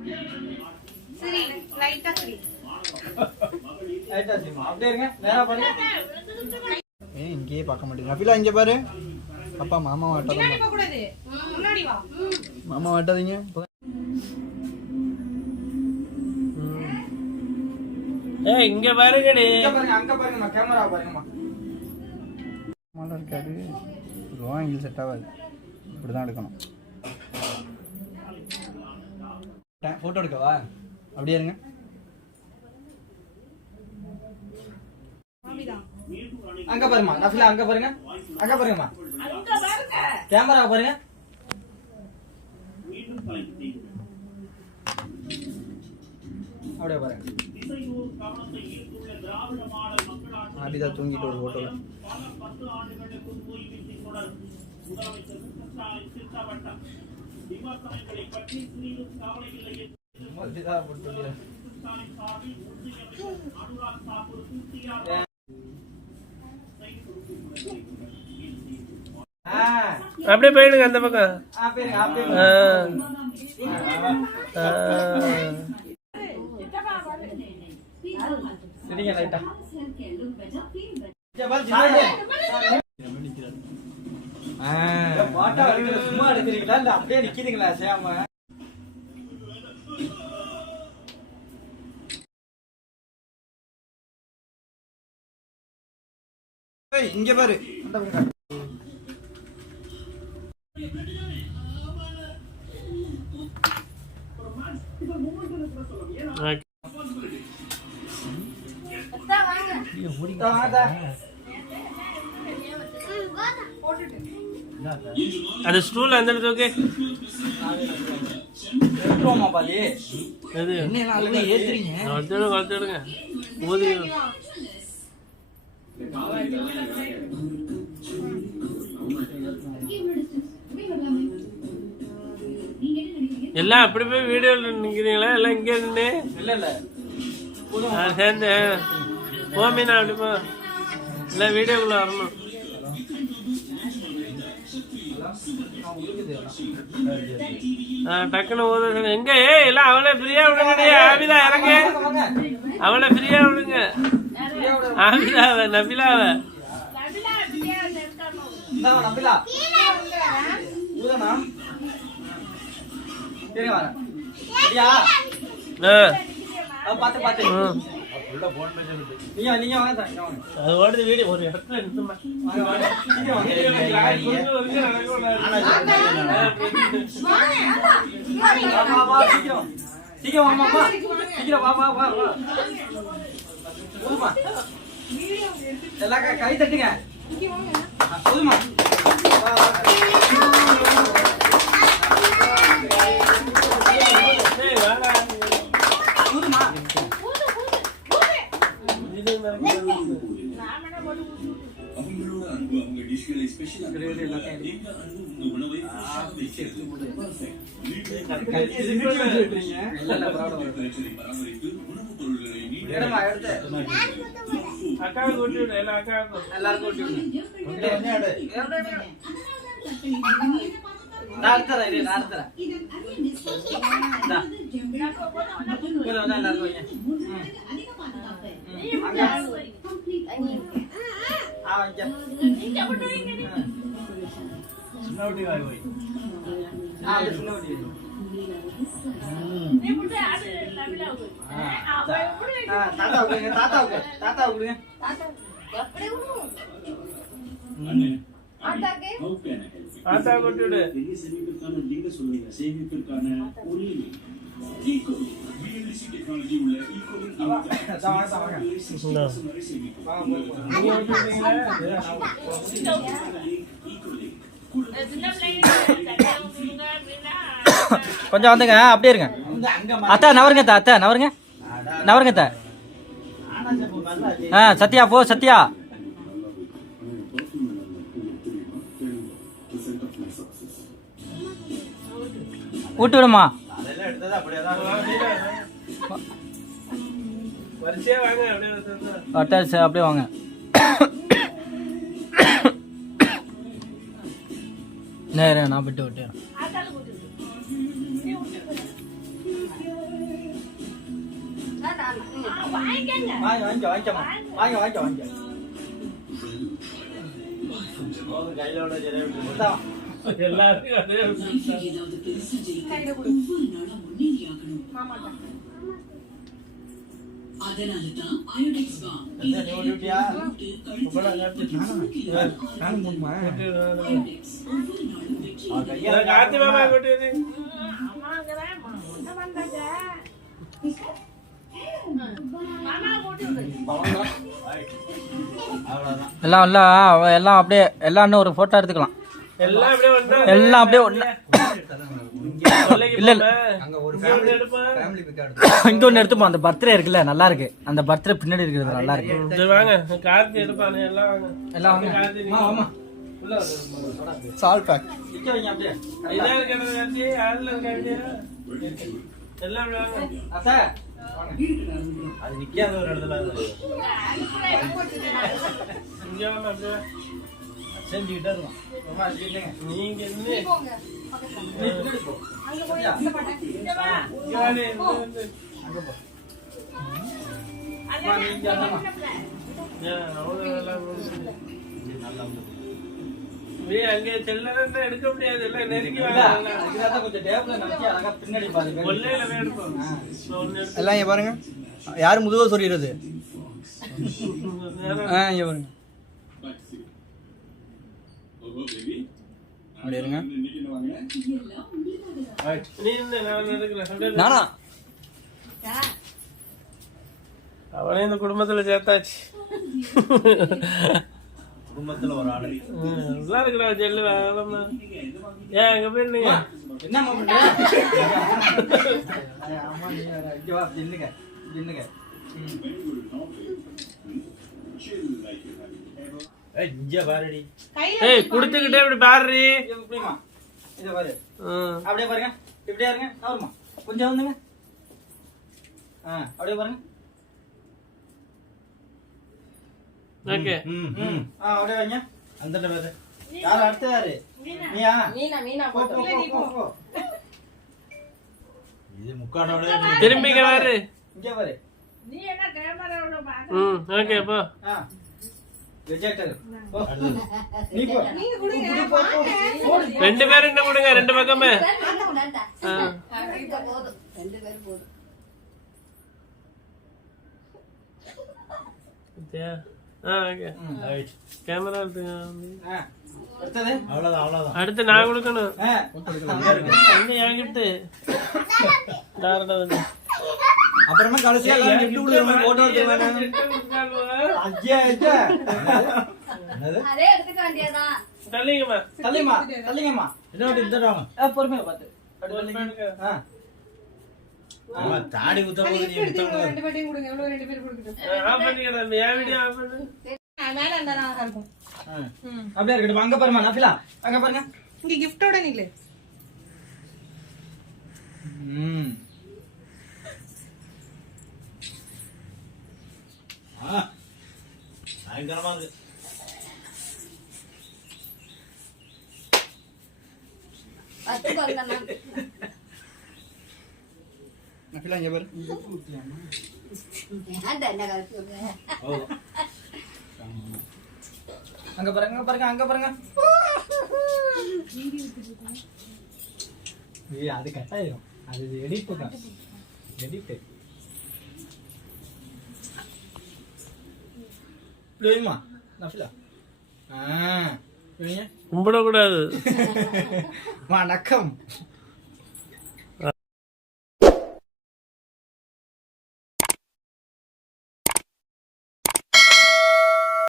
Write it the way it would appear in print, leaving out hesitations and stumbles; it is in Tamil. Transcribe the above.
சரி லைட்டா சரி லைட்டா சரிமா அப்படியே இருங்க நேரா பாருங்க இங்கேயே பார்க்க மாட்டேங்க அபிலா இங்க பாரு அப்பா மாமா வாட்டாதீங்க முன்னாடி போக கூடாது முன்னாடி வா மாமா வாட்டாதீங்க ஏய் இங்க பாருங்கடி இங்க பாருங்க அங்க பாருங்கம்மா கேமரா பாருங்கம்மா மாடா இருக்காது ரோ ஆங்கிள் செட் ஆகாது இப்படி தான் எடுக்கணும் போட்டோ எடுக்கவா அப்படியே இருங்க அங்க பாருமா நஃபிலா அங்க பாருங்க அங்க பாருங்கம்மா அங்க பாருங்க கேமரா பாருங்க அப்படியே பாருங்க ஆபிதா தூங்கிட்டு ஒரு போட்டோல அப்படியே போயிடுங்க அந்த பக்கம். சரிங்க ரைட்டா சும்மா எடுக்கிறீங்களா இல்ல அப்படியே நிக்கிறீங்களா சேம இங்க பாரு அது ஸ்டூல் அந்த இடத்துக்கு வளர்த்துடுங்க ஊதி எல்லாம் அப்படி போய் வீடியோல நிக்கிறீங்களா எல்லாம் இங்க நின்று இல்ல இல்ல சேர்ந்து போமீனா அப்படி போ இல்ல வீடியோக்குள்ள வரணும் டக்குன்னு ஊத எங்க எல்லாம் அவளை ஃப்ரீயா விடுங்க ஆபிதா இறங்க அவளை ஃப்ரீயா விடுங்க ஆபிதாவ நபிலாவ அது ஓடுது வீடியோ ஒரு இடத்துல நிறுத்துமா கை தட்டுங்க போதுமா ஆத்தா கொட்டுடு கொஞ்சம் வந்துங்க அப்படியே இருங்க அத்தா நவருங்க அத்தா நவருங்க நவருங்க அத்தா சத்யா போ சத்யா விட்டு விடுமா அப்படியே வாங்க நேரம் நான் விட்டு விட்டு வாங்கிக்கங்க. வாங்கிக்கோமா வாங்க கையிலோட எல்லாருக்கும் அதே கையில கொடு. மாமாட்டா. கார்த்தி மாமா கொட்டியது எல்லாம் எல்லாம் அப்படியே எல்லாம் இன்னும் ஒரு போட்டோ எடுத்துக்கலாம். எல்லாம் அப்படியே ஒண்ணா எல்லாம் அப்படியே ஒண்ணு. இல்ல அங்க ஒரு ஃபேமிலி பிக் இங்க ஒண்ணு எடுத்துப்போம். அந்த பர்த்டே இருக்குல்ல, நல்லா இருக்கு. அந்த பர்த்டே பின்னாடி இருக்கிறது நல்லா இருக்கு. சரி வாங்க கார்த்தி எடுப்பானு எல்லாம் வாங்க எல்லாம் வாங்க. கார்த்தி ஆமா சால்ட் பேக் இங்க வைங்க அப்படியே இதா இருக்கிறது கார்த்தி ஆள்ல இருக்காங்க எல்லாம் அப்படியே வாங்க அசா அது நிக்காத ஒரு இடத்துல இங்க வாங்க அப்படியே செஞ்சுக்கிட்டே இருக்கும் ரொம்ப இல்லைங்க நீங்க என்ன போங்க. பக்கத்துல. அங்க போய் இந்த பாட்டை. இங்க வா. இங்க வாடி, இங்க வந்து. அங்க போ அல்ல, நீங்க அண்ணா ஏன், அவ்வளவு நல்லா போகுது. நல்லா வந்து ஏய், அங்கே செல்லறேன்னா எடுக்க முடியாது எல்லாம் நெருங்கி இல்ல வாங்க இதுதான் கொஞ்சம் டேபிள்ல நக்கி அழகா பின்னாடி பாருங்க கொல்லையில தான் எடுப்போம் ஒண்ணு எடுத்து எல்லாம் இங்க பாருங்க யாரு முதுவா சொல்லிடுறது நேரா இங்க பாருங்க அப்படி இருங்க நீ இந்த நான் எடுக்கிறேன் நானா அவனே இந்த குடும்பத்துல சேர்த்தாச்சு குடும்பத்துல ஒரு ஆளு நல்லா இருக்கிறா ஜெல்லு வேணாமா ஏன் அங்க போயிருந்தீங்க என்ன பண்றீங்க ஆமா நீ வேற இங்க வா நின்னுங்க நின்னுங்க ஏய் இங்க பாருடி கையில ஏய் குடுத்துக்கிட்டே இப்படி பாருடி எப்படிமா இத பாரு அப்படியே பாருங்க இப்படியே இருங்க நவருமா கொஞ்சம் வந்துங்க அப்படியே பாருங்க ஓகே அப்படியே வைங்க அந்த பாரு யார் அடுத்து யாரு நீயா மீனா போ, போ, போ, போ. இது முக்காடோட திரும்பிக்க பாரு இங்க பாரு நீ என்ன கேமராவுல பாக்க ஓகே போ ரிஜெக்டர் போ நீ போ நீங்க கொடுங்க போ, போ, போ. ரெண்டு பேரும் என்ன கொடுங்க ரெண்டு பக்கமே ஆ. பாத்தியா? ஓகே ரைட் கேமரா எடுத்துங்க அடுத்தது அவ்வளவுதான் அடுத்து நான் கொடுக்கணும் ஆ அங்க என்கிட்ட டாரடா வந்து அப்புறமா கடைசியா எல்லாம் கிஃப்ட் கொடுக்குற போட்டோ எடுத்துவானே ஐயா ஐயா என்னது அதே எடுத்துக்க வேண்டியதுதான். தள்ளிங்கம்மா தள்ளிமா தள்ளிங்கம்மா இன்னொரு இந்தடாங்க பொறுமையா பாத்து தாடி குத்த போது நீ முத்தம் ரெண்டு பேரையும் கொடுங்க எவ்வளவு ரெண்டு பேரும் கொடுக்கட்டும் ஆஃப் பண்ணிக்கிறேன் என் வீடியோ ஆஃப் பண்ணு மேல அந்த அழகா இருக்கும் அப்படியே இருக்கட்டும் அங்க பாருமா நஃபிலா அங்க பாருங்க இங்க கிஃப்டோட நீங்களே பயங்கரமா இருக்கு பத்துக்கு வந்தேன் நான். நஃபிலா இங்க பாரு ஏன்டா என்ன கலக்கி விடுற? அங்க பாருங்க அங்க பாருங்க அங்க பாருங்க ஏய் அது கட்டாயிரும் அது எடிட் தான் எடிட் ப்ளேமா நஃபிலா கும்பிடக்கூடாது வணக்கம்